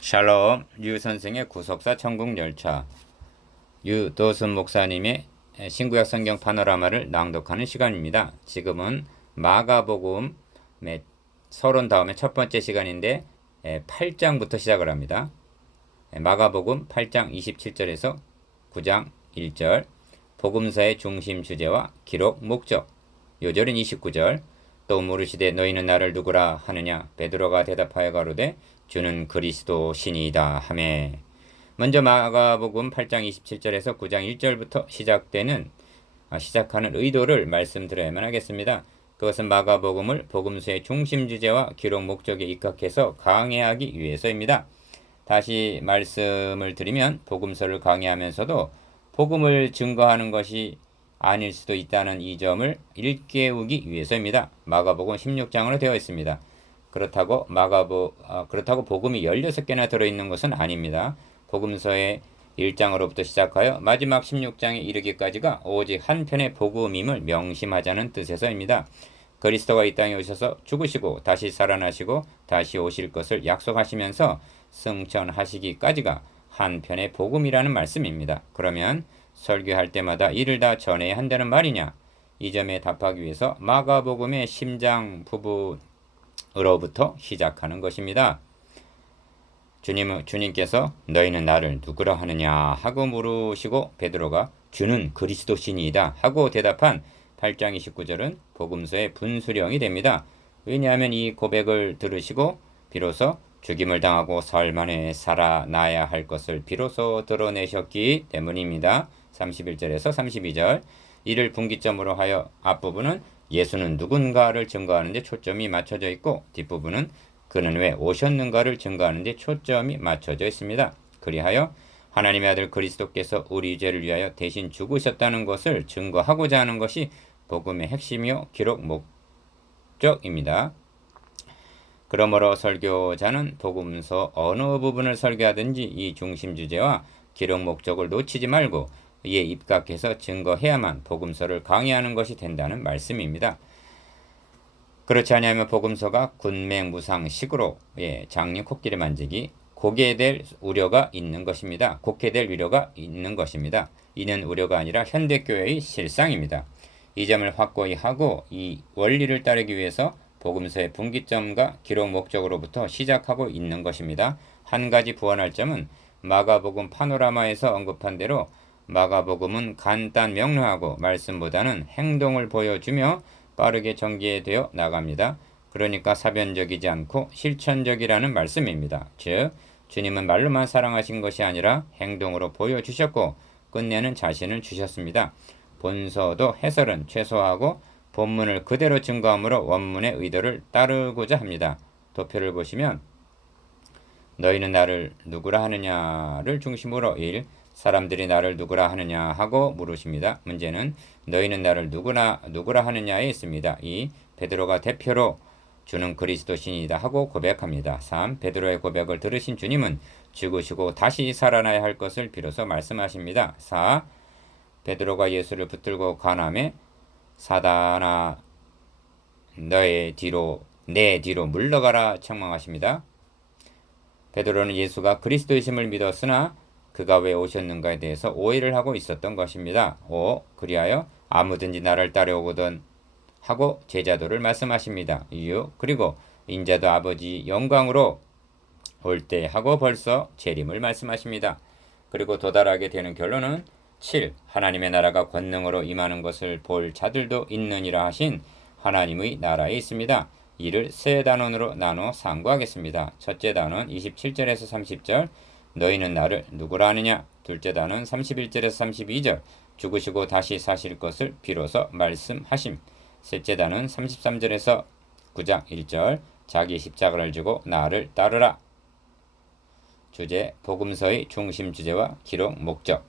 샬롬, 유 선생의 구속사 천국열차. 유도순 목사님의 신구약 성경 파노라마를 낭독하는 시간입니다. 지금은 마가복음의 서론 다음에 첫 번째 시간인데 8장부터 시작을 합니다. 마가복음 8장 27절에서 9장 1절, 복음서의 중심 주제와 기록 목적. 요절은 29절. 또 물으시되 너희는 나를 누구라 하느냐? 베드로가 대답하여 가로되 주는 그리스도 신이다 하매. 먼저 마가복음 8장 27절에서 9장 1절부터 시작하는 의도를 말씀드려야만 하겠습니다. 그것은 마가복음을 복음서의 중심 주제와 기록 목적에 입각해서 강해하기 위해서입니다. 다시 말씀을 드리면 복음서를 강해하면서도 복음을 증거하는 것이 아닐 수도 있다는 이 점을 일깨우기 위해서입니다. 마가복음 16장으로 되어 있습니다. 그렇다고 복음이 16개나 들어있는 것은 아닙니다. 복음서의 1장으로부터 시작하여 마지막 16장에 이르기까지가 오직 한 편의 복음임을 명심하자는 뜻에서입니다. 그리스도가 이 땅에 오셔서 죽으시고 다시 살아나시고 다시 오실 것을 약속하시면서 승천하시기까지가 한 편의 복음이라는 말씀입니다. 그러면 설교할 때마다 이를 다 전해야 한다는 말이냐? 이 점에 답하기 위해서 마가복음의 심장 부분으로부터 시작하는 것입니다. 주님께서 너희는 나를 누구라 하느냐 하고 물으시고 베드로가 주는 그리스도 신이다 하고 대답한 8장 29절은 복음서의 분수령이 됩니다. 왜냐하면 이 고백을 들으시고 비로소 죽임을 당하고 사흘 만에 살아나야 할 것을 비로소 드러내셨기 때문입니다. 31절에서 32절. 이를 분기점으로 하여 앞부분은 예수는 누군가를 증거하는 데 초점이 맞춰져 있고 뒷부분은 그는 왜 오셨는가를 증거하는 데 초점이 맞춰져 있습니다. 그리하여 하나님의 아들 그리스도께서 우리 죄를 위하여 대신 죽으셨다는 것을 증거하고자 하는 것이 복음의 핵심이요 기록 목적입니다. 그러므로 설교자는 복음서 어느 부분을 설교하든지 이 중심 주제와 기록 목적을 놓치지 말고 이에 입각해서 증거해야만 복음서를 강의하는 것이 된다는 말씀입니다. 그렇지 않으면 복음서가 군맹무상식으로 장님 코끼리 만지기 고게 될 우려가 있는 것입니다. 곡게 될 우려가 있는 것입니다. 이는 우려가 아니라 현대교회의 실상입니다. 이 점을 확고히 하고 이 원리를 따르기 위해서 복음서의 분기점과 기록 목적으로부터 시작하고 있는 것입니다. 한 가지 부원할 점은 마가복음 파노라마에서 언급한 대로 마가복음은 간단 명료하고 말씀보다는 행동을 보여주며 빠르게 전개되어 나갑니다. 그러니까 사변적이지 않고 실천적이라는 말씀입니다. 즉 주님은 말로만 사랑하신 것이 아니라 행동으로 보여주셨고 끝내는 자신을 주셨습니다. 본서도 해설은 최소화하고 본문을 그대로 증거함으로 원문의 의도를 따르고자 합니다. 도표를 보시면 너희는 나를 누구라 하느냐를 중심으로 1. 사람들이 나를 누구라 하느냐 하고 물으십니다. 문제는 너희는 나를 누구라 하느냐에 있습니다. 2. 베드로가 대표로 주는 그리스도 신이다 하고 고백합니다. 3. 베드로의 고백을 들으신 주님은 죽으시고 다시 살아나야 할 것을 비로소 말씀하십니다. 4. 베드로가 예수를 붙들고 간함에 사단아 내 뒤로 물러가라 책망하십니다. 베드로는 예수가 그리스도이심을 믿었으나 그가 왜 오셨는가에 대해서 오해를 하고 있었던 것입니다. 5. 그리하여 아무든지 나를 따라오거든 하고 제자도를 말씀하십니다. 6. 그리고 인자도 아버지 영광으로 올 때 하고 벌써 재림을 말씀하십니다. 그리고 도달하게 되는 결론은 7. 하나님의 나라가 권능으로 임하는 것을 볼 자들도 있느니라 하신 하나님의 나라에 있습니다. 이를 세 단원으로 나눠 상고하겠습니다. 첫째 단원 27절에서 30절 너희는 나를 누구라 하느냐. 둘째 단원 31절에서 32절 죽으시고 다시 사실 것을 비로소 말씀하심. 셋째 단원 33절에서 9장 1절 자기 십자가를 지고 나를 따르라. 주제 복음서의 중심 주제와 기록 목적.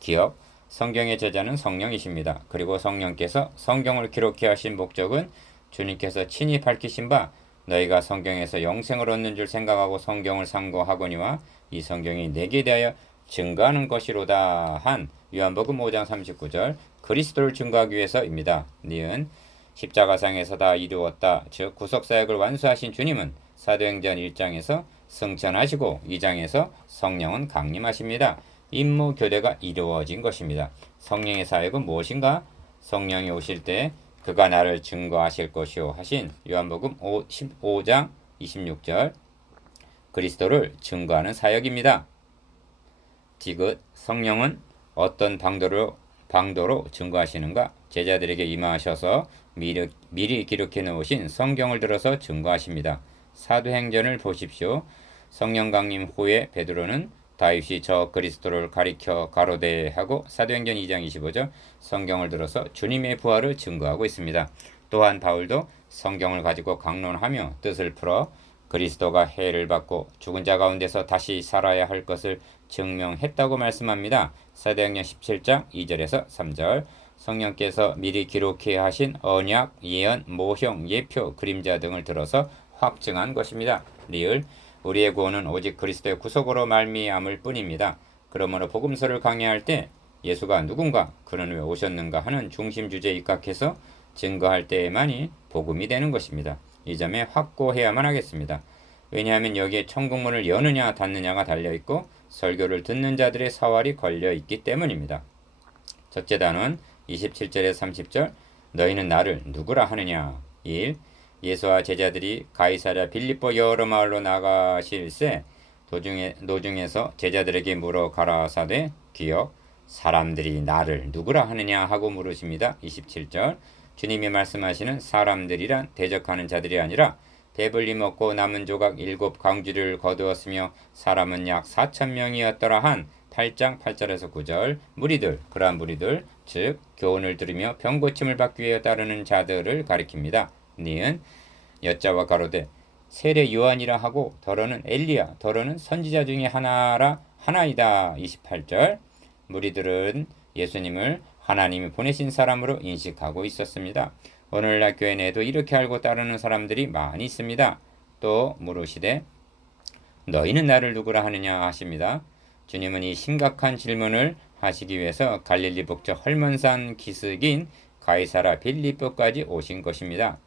기억 성경의 저자는 성령이십니다. 그리고 성령께서 성경을 기록해 하신 목적은 주님께서 친히 밝히신 바 너희가 성경에서 영생을 얻는 줄 생각하고 성경을 상고하거니와 이 성경이 내게 대하여 증거하는 것이로다 한 요한복음 5장 39절 그리스도를 증거하기 위해서입니다. 니은 십자가상에서 다 이루었다. 즉 구속사역을 완수하신 주님은 사도행전 1장에서 승천하시고 2장에서 성령은 강림하십니다. 임무 교대가 이루어진 것입니다. 성령의 사역은 무엇인가? 성령이 오실 때 그가 나를 증거하실 것이요 하신 요한복음 15장 26절 그리스도를 증거하는 사역입니다. 디귿 성령은 어떤 방도로 증거하시는가? 제자들에게 임하셔서 미리 기록해 놓으신 성경을 들어서 증거하십니다. 사도행전을 보십시오. 성령 강림 후에 베드로는 다윗이 저 그리스도를 가리켜 가로되하고 사도행전 2장 25절 성경을 들어서 주님의 부활을 증거하고 있습니다. 또한 바울도 성경을 가지고 강론하며 뜻을 풀어 그리스도가 해를 받고 죽은 자 가운데서 다시 살아야 할 것을 증명했다고 말씀합니다. 사도행전 17장 2절에서 3절 성령께서 미리 기록해 하신 언약, 예언, 모형, 예표, 그림자 등을 들어서 확증한 것입니다. 리을 우리의 구원은 오직 그리스도의 구속으로 말미암을 뿐입니다. 그러므로 복음서를 강의할 때 예수가 누군가, 그는 왜 오셨는가 하는 중심 주제에 입각해서 증거할 때에만이 복음이 되는 것입니다. 이 점에 확고해야만 하겠습니다. 왜냐하면 여기에 천국문을 여느냐 닫느냐가 달려있고 설교를 듣는 자들의 사활이 걸려있기 때문입니다. 첫째 단원 27절에 30절 너희는 나를 누구라 하느냐 1. 예수와 제자들이 가이사랴 빌립보 여러 마을로 나가실새 노중에서 제자들에게 물어 가라사대 기억 사람들이 나를 누구라 하느냐 하고 물으십니다. 27절 주님이 말씀하시는 사람들이란 대적하는 자들이 아니라 배불리 먹고 남은 조각 7 광주리를 거두었으며 사람은 약 4,000명이었더라 한 8장 8절에서 9절 무리들 그러한 무리들 즉 교훈을 들으며 병고침을 받기 위해 따르는 자들을 가리킵니다. 니은 여자와 가로되 세례 요한이라 하고 더러는 엘리야 더러는 선지자 중에 하나이다. 28절 무리들은 예수님을 하나님이 보내신 사람으로 인식하고 있었습니다. 오늘날 교회 내에도 이렇게 알고 따르는 사람들이 많이 있습니다. 또 물으시되 너희는 나를 누구라 하느냐 하십니다. 주님은 이 심각한 질문을 하시기 위해서 갈릴리 북쪽 헐몬산 기슭인 가이사라 빌립보까지 오신 것입니다.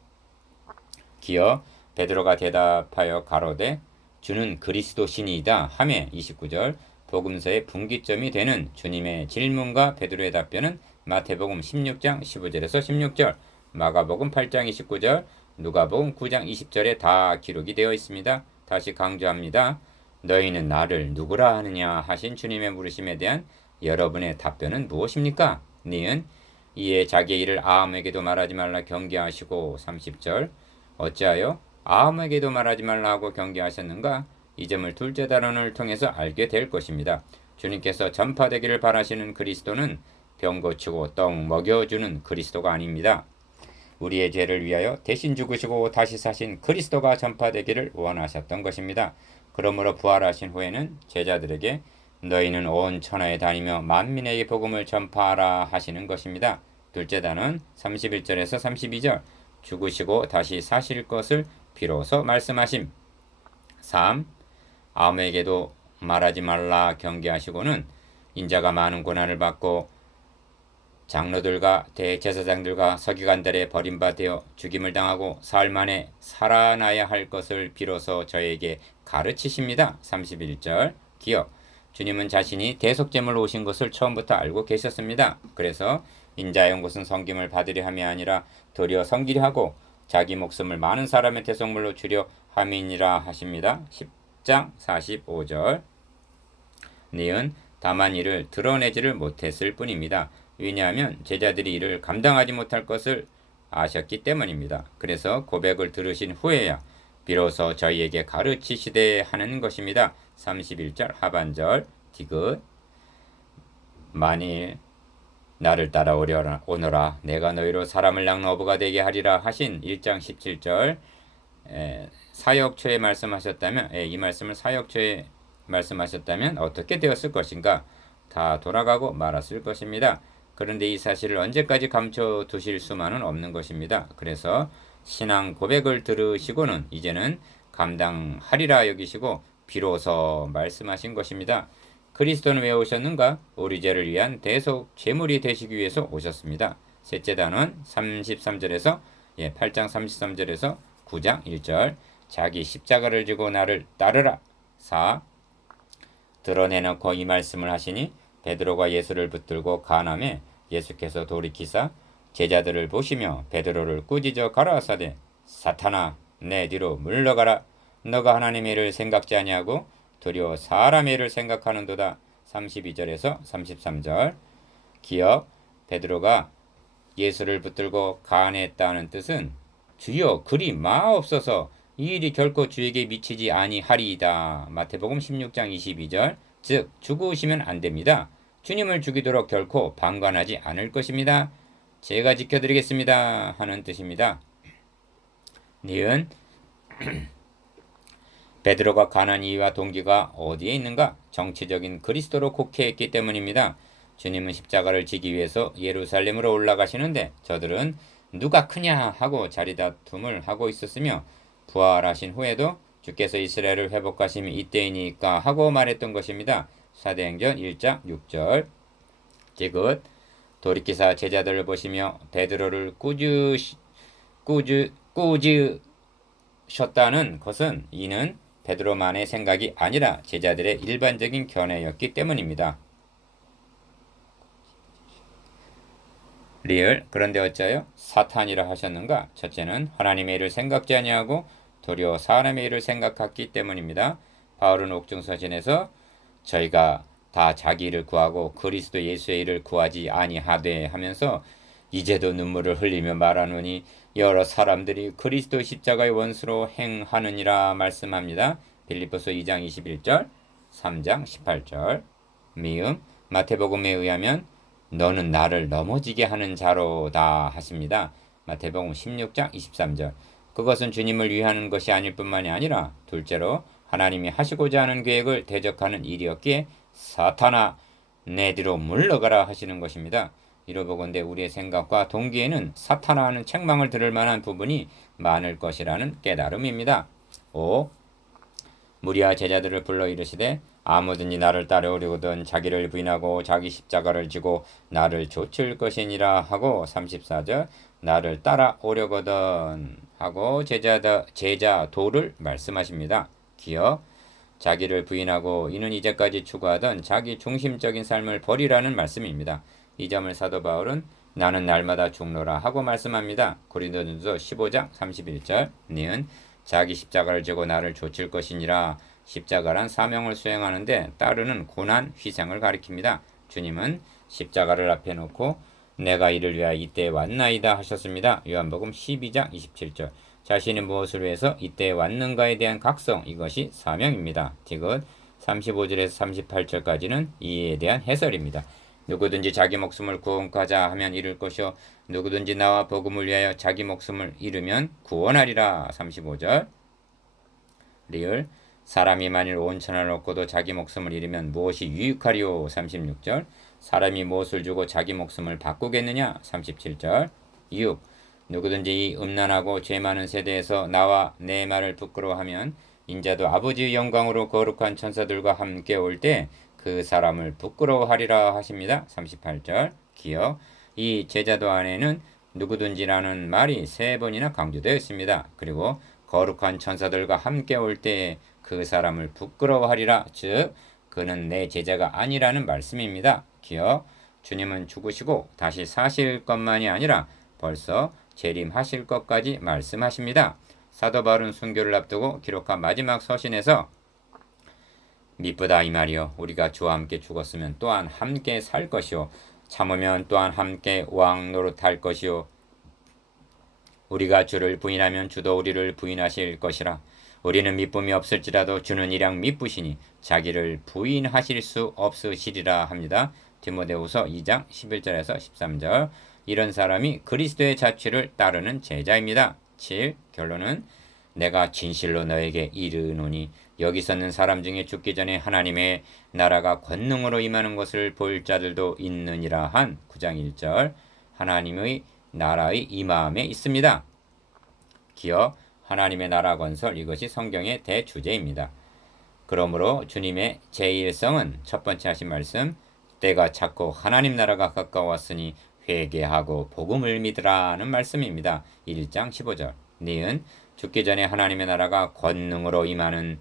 기어 베드로가 대답하여 가로되 주는 그리스도시니이다 하매 29절 복음서의 분기점이 되는 주님의 질문과 베드로의 답변은 마태복음 16장 15절에서 16절 마가복음 8장 29절 누가복음 9장 20절에 다 기록이 되어 있습니다. 다시 강조합니다. 너희는 나를 누구라 하느냐 하신 주님의 물으심에 대한 여러분의 답변은 무엇입니까? 니은 이에 자기의 일을 아무에게도 말하지 말라 경계하시고 30절 어찌하여 아무에게도 말하지 말라 하고 경계하셨는가? 이 점을 둘째 단원을 통해서 알게 될 것입니다. 주님께서 전파되기를 바라시는 그리스도는 병 고치고 떡 먹여주는 그리스도가 아닙니다. 우리의 죄를 위하여 대신 죽으시고 다시 사신 그리스도가 전파되기를 원하셨던 것입니다. 그러므로 부활하신 후에는 제자들에게 너희는 온 천하에 다니며 만민에게 복음을 전파하라 하시는 것입니다. 둘째 단은 31절에서 32절 죽으시고 다시 사실 것을 비로소 말씀하심. 3. 아무에게도 말하지 말라 경계하시고는 인자가 많은 고난을 받고 장로들과 대제사장들과 서기관들의 버림받아 죽임을 당하고 사흘 만에 살아나야 할 것을 비로소 저에게 가르치십니다. 31절 기억 주님은 자신이 대속제물로 오신 것을 처음부터 알고 계셨습니다. 그래서 인자의 온 것은 섬김을 받으려 함이 아니라 도리어 섬기려 하고 자기 목숨을 많은 사람의 대속물로 주려 함이니라 하십니다. 10장 45절 니은 다만 이를 드러내지를 못했을 뿐입니다. 왜냐하면 제자들이 이를 감당하지 못할 것을 아셨기 때문입니다. 그래서 고백을 들으신 후에야 비로소 저희에게 가르치시되 하는 것입니다. 31절 하반절 디귿 만일 나를 따라오너라 내가 너희로 사람을 낳는 어부가 되게 하리라 하신 1장 17절 사역초에 말씀하셨다면 이 말씀을 사역초에 말씀하셨다면 어떻게 되었을 것인가? 다 돌아가고 말았을 것입니다. 그런데 이 사실을 언제까지 감춰두실 수만은 없는 것입니다. 그래서 신앙 고백을 들으시고는 이제는 감당하리라 여기시고 비로소 말씀하신 것입니다. 그리스도는 왜 오셨는가? 우리 죄를 위한 대속 제물이 되시기 위해서 오셨습니다. 셋째 단원 33절에서 8장 33절에서 9장 1절 자기 십자가를 지고 나를 따르라. 4. 드러내놓고 이 말씀을 하시니 베드로가 예수를 붙들고 간함에 예수께서 돌이키사 제자들을 보시며 베드로를 꾸짖어 가라사대 사탄아 내 뒤로 물러가라 너가 하나님의 일을 생각지 아니하고 도리어 사람의 일을 생각하는도다. 32절에서 33절. 기억 베드로가 예수를 붙들고 간했다는 뜻은 주여 그리 마옵소서 이 일이 결코 주에게 미치지 아니하리이다. 마태복음 16장 22절. 즉 죽으시면 안 됩니다. 주님을 죽이도록 결코 방관하지 않을 것입니다. 제가 지켜드리겠습니다 하는 뜻입니다. 니은 베드로가 가난 이유와 동기가 어디에 있는가? 정치적인 그리스도로 곡해했기 때문입니다. 주님은 십자가를 지기 위해서 예루살렘으로 올라가시는데 저들은 누가 크냐 하고 자리다툼을 하고 있었으며 부활하신 후에도 주께서 이스라엘을 회복하심이 이때이니까 하고 말했던 것입니다. 사도행전 1장 6절. 지긋 돌이키사 제자들을 보시며 베드로를 꾸짖으셨다는 것은 이는 베드로만의 생각이 아니라 제자들의 일반적인 견해였기 때문입니다. 리을 그런데 어찌하여 사탄이라 하셨는가? 첫째는 하나님의 일을 생각지 아니하고 도리어 사람의 일을 생각했기 때문입니다. 바울은 옥중서신에서 저희가 다 자기 일을 구하고 그리스도 예수의 일을 구하지 아니하되 하면서 이제도 눈물을 흘리며 말하노니 여러 사람들이 그리스도 십자가의 원수로 행하느니라 말씀합니다. 빌립보서 2장 21절 3장 18절. 미음 마태복음에 의하면 너는 나를 넘어지게 하는 자로다 하십니다. 마태복음 16장 23절. 그것은 주님을 위하는 것이 아닐 뿐만이 아니라 둘째로 하나님이 하시고자 하는 계획을 대적하는 일이었기에 사탄아 내 뒤로 물러가라 하시는 것입니다. 이로보건대 우리의 생각과 동기에는 사탄아 하는 책망을 들을 만한 부분이 많을 것이라는 깨달음입니다. 5. 무리와 제자들을 불러 이르시되 아무든지 나를 따르려거든 자기를 부인하고 자기 십자가를 지고 나를 좇을 것이니라 하고 34절 나를 따라오려거든 하고 제자 도를 말씀하십니다. 기억 자기를 부인하고 이는 이제까지 추구하던 자기 중심적인 삶을 버리라는 말씀입니다. 이 점을 사도 바울은 나는 날마다 죽노라 하고 말씀합니다. 고린도전서 15장 31절 니은 자기 십자가를 지고 나를 좇을 것이니라. 십자가란 사명을 수행하는데 따르는 고난, 희생을 가리킵니다. 주님은 십자가를 앞에 놓고 내가 이를 위하여 이때에 왔나이다 하셨습니다. 요한복음 12장 27절 자신이 무엇을 위해서 이때에 왔는가에 대한 각성 이것이 사명입니다. 디귿 35절에서 38절까지는 이에 대한 해설입니다. 누구든지 자기 목숨을 구원하자 하면 잃을 것이요 누구든지 나와 복음을 위하여 자기 목숨을 잃으면 구원하리라. 35절 리을 사람이 만일 온 천하를 얻고도 자기 목숨을 잃으면 무엇이 유익하리요. 36절 사람이 무엇을 주고 자기 목숨을 바꾸겠느냐. 37절 6 누구든지 이 음란하고 죄 많은 세대에서 나와 내 말을 부끄러워하면 인자도 아버지의 영광으로 거룩한 천사들과 함께 올 때 그 사람을 부끄러워하리라 하십니다. 38절 기억 이 제자도 안에는 누구든지라는 말이 3번이나 강조되어 있습니다. 그리고 거룩한 천사들과 함께 올 때 그 사람을 부끄러워하리라 즉 그는 내 제자가 아니라는 말씀입니다. 기억 주님은 죽으시고 다시 사실 것만이 아니라 벌써 재림하실 것까지 말씀하십니다. 사도 바울은 순교를 앞두고 기록한 마지막 서신에서 미쁘다 이 말이요 우리가 주와 함께 죽었으면 또한 함께 살 것이요 참으면 또한 함께 왕 노릇할 것이요 우리가 주를 부인하면 주도 우리를 부인하실 것이라. 우리는 미쁨이 없을지라도 주는 이랑 미쁘시니 자기를 부인하실 수 없으시리라 합니다. 디모데후서 2장 11절에서 13절 이런 사람이 그리스도의 자취를 따르는 제자입니다. 7. 결론은 내가 진실로 너에게 이르노니 여기 서는 사람 중에 죽기 전에 하나님의 나라가 권능으로 임하는 것을 볼 자들도 있느니라 한 9장 1절 하나님의 나라의 임함에 있습니다. 기억 하나님의 나라 건설 이것이 성경의 대주제입니다. 그러므로 주님의 제1성은 첫 번째 하신 말씀 때가 찼고 하나님 나라가 가까웠으니 회개하고 복음을 믿으라는 말씀입니다. 1장 15절 니은 죽기 전에 하나님의 나라가 권능으로 임하는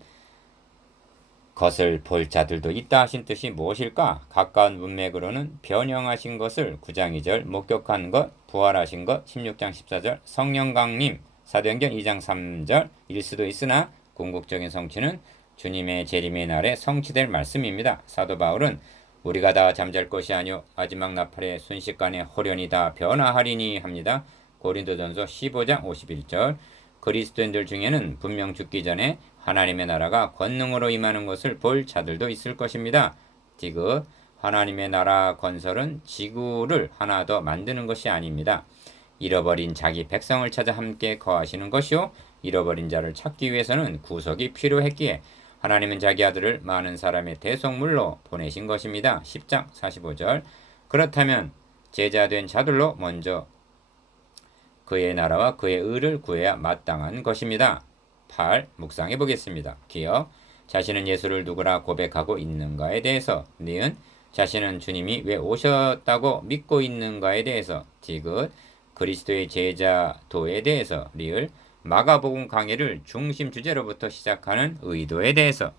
것을 볼 자들도 있다 하신 뜻이 무엇일까? 가까운 문맥으로는 변형하신 것을 9장 2절, 목격한 것, 부활하신 것 16장 14절, 성령 강림 사도행전 2장 3절일 수도 있으나 궁극적인 성취는 주님의 재림의 날에 성취될 말씀입니다. 사도 바울은 우리가 다 잠잘 것이 아니요 마지막 나팔에 순식간에 호련히 다 변화하리니 합니다. 고린도전서 15장 51절. 그리스도인들 중에는 분명 죽기 전에 하나님의 나라가 권능으로 임하는 것을 볼 자들도 있을 것입니다. 디귿, 하나님의 나라 건설은 지구를 하나 더 만드는 것이 아닙니다. 잃어버린 자기 백성을 찾아 함께 거하시는 것이요 잃어버린 자를 찾기 위해서는 구속이 필요했기에 하나님은 자기 아들을 많은 사람의 대속물로 보내신 것입니다. 10장 45절. 그렇다면 제자된 자들로 먼저 그의 나라와 그의 의를 구해야 마땅한 것입니다. 8. 묵상해 보겠습니다. 기억. 자신은 예수를 누구라 고백하고 있는가에 대해서. 니은. 자신은 주님이 왜 오셨다고 믿고 있는가에 대해서. 디귿. 그리스도의 제자도에 대해서. 리을. 마가복음 강해를 중심 주제로부터 시작하는 의도에 대해서.